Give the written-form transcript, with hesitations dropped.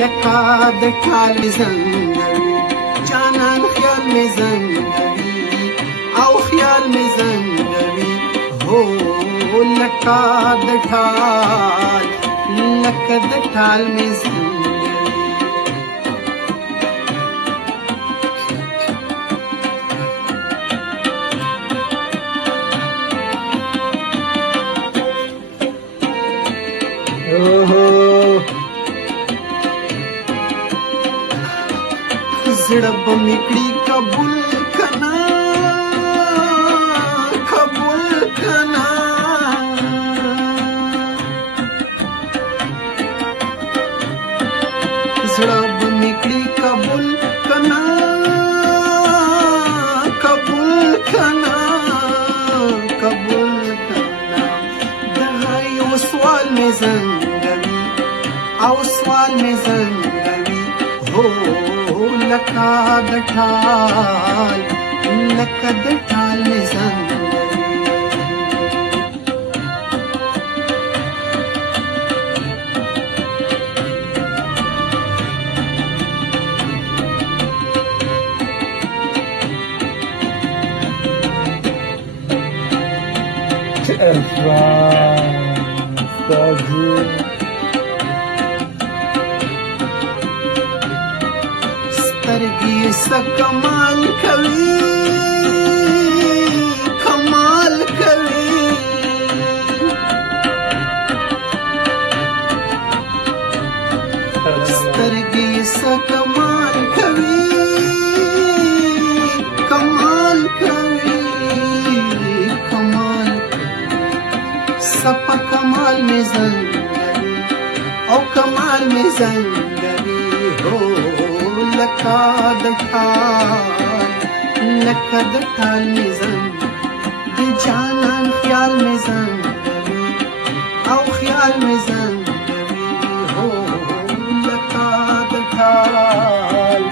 لکه د ټال زنګوي جانان خیال مې زنګوي او خیال مې زنګوي هو لکه د ټال مې زنګوي زړه به مې کړي قبول کنا زړه به مې کړي قبول کنا دغه یو سوال مې زنګوي او سوال مې زنګوي هو لکه د ټال مې زنګوي سترګې څه کمال کوي سترګې څه کمال کوي سپا کمال مې زنګوي او کمال مې زنګوي هو لکه د ټال مې زنګوي د جانان خیال مې زنګوي او خیال مې زنګوي هو لکه د ټال